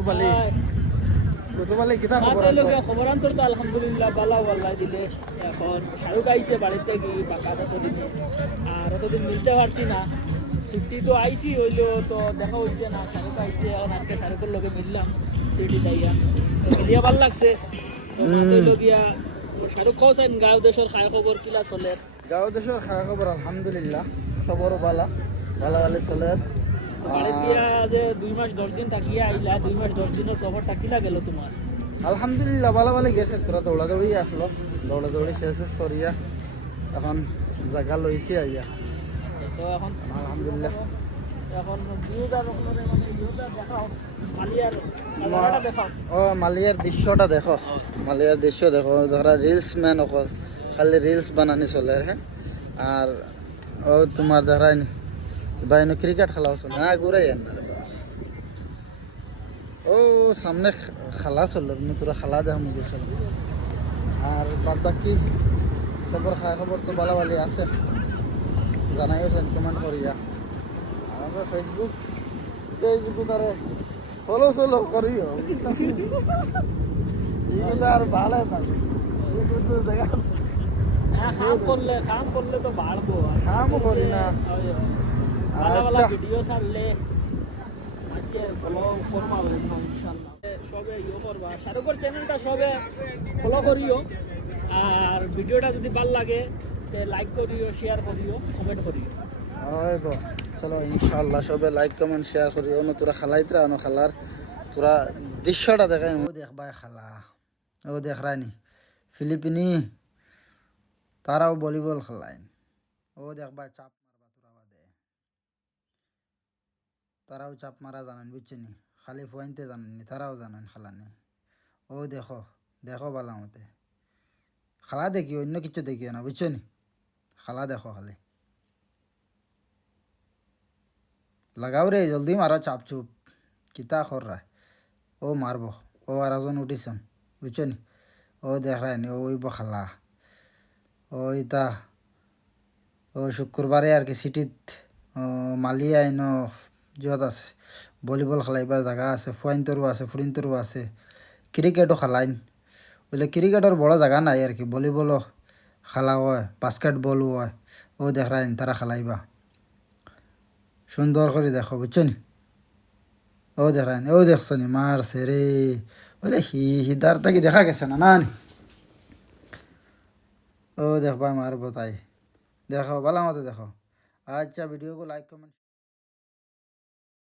কুতুবালি কুতুবালি কিতা খবর খবরান্তর তো আলহামদুলিল্লাহ বালা বাল্লা দিলে এখন শাহরুখ আইছে বাড়িতে গিয়ে বাঁকা কতদিনে আর অতদিন মিলতে পারছি না ছুটি তো আইছি হইলো তো দেখা হইছে না শাহরুখ আইছে এখন আজকে শাহরুখের লগে মিললাম সিটি যাইয়া মিলিয়া ভাল লাগছে গিয়া শাহরুখ খাওয়াছেন গাঁও দেশের খায় খবর কিলা চলে গাঁও দেশের খাওয়া খবর আলহামদুলিল্লাহ সবর বালা ভালো ভালো চলে বাড়িত গিয়া যে 2 মাস 10 দিন থাকিয়া আইলা 2 মাস 10 দিনের সফরটা কিলা গেল তোমার আলহামদুলিল্লাহ ভালো ভালো গেছে তোরা দৌড়াদৌড়ি আসলো দৌড়াদৌড়ি শেষ করিয়া এখন জায়গা লইছি আইয়া তো এখন আলহামদুলিল্লাহ এখন ভিউটা মানে ভিউটা দেখাও মালিয়ার নজারাটা দেখাও ও মালিয়ার দৃশ্যটা দেখো মালিয়ার দৃশ্য দেখো ধরা রিলস ম্যান অকল খালি রিলস বানানি চলে হ্যাঁ আর ও তোমার ধরাই বাইনো ক্রিকেট খেলা চলে হ্যাঁ ঘুরাই না ও সামনে খেলা চললো তোরা খেলা দেখ মুখে চল আর বাদ বাকি সবর খায় খবর তো ভালো ভালো আছে জানাইছেন কমেন্ট করিয়া আমার ফেসবুক আরে ফলো ফলো করিও এগুলো আর ভালো না জায়গা কাম করলে তো বাড়বো কামও করি না আচ্ছা ভিডিও ছাড়লে ফলো করবা ইনশাআল্লাহ সবে করবা শাহরুখের চ্যানেলটা সবে ফলো করিও আর ভিডিওটা যদি ভালো লাগে লাইক করিও শেয়ার করিও কমেন্ট করিও ওই গো চলো ইনশাআল্লাহ সবে লাইক কমেন্ট শেয়ার করিও তোরা খালাইতরা আনো খালার তোরা দৃশ্যটা দেখাই ও দেখবাই খালা ও দেখ রানি ফিলিপিনি তারাও ভলিবল খেলাইন ও দেখবাই চাপ মারবা তোরা বাদে তারাও চাপ মারা জানেন বুঝছেন খালি পয়েন্টে জানেননি তারাও জানেন খেলানি ও দেখো দেখো বালা মতে খেলা দেখি অন্য কিছু দেখিও না বুঝছো নি খেলা দেখো খালি লাগাও রে জলদি মারো চাপ চুপ কিতা খররা ও মারব ও আর একজন উঠিছন বুঝছো নি ও দেখায় নি ওই খেলা ওই তা ও শুক্রবারে আর কি সিটিত মালিয়া এনো যত আছে ভলিবল খেলাইবার জায়গা আছে ফুয়াইন্তরও আছে ফুরিন্তরও আছে ক্রিকেটও খেলাইন বলে ক্রিকেটের বড় জায়গা নাই আর কি ভলিবলও খেলা হয় বাস্কেটবলও হয় ও দেখাইন তারা খেলাইবা সুন্দর করে দেখো বুঝছো নি ও দেখাইন ও দেখছো নি মারছে রে বলে হিদার তাকে দেখা গেছে না না ও দেখবা মারবো তাই দেখো ভালো মতো দেখো আচ্ছা ভিডিও को লাইক কমেন্ট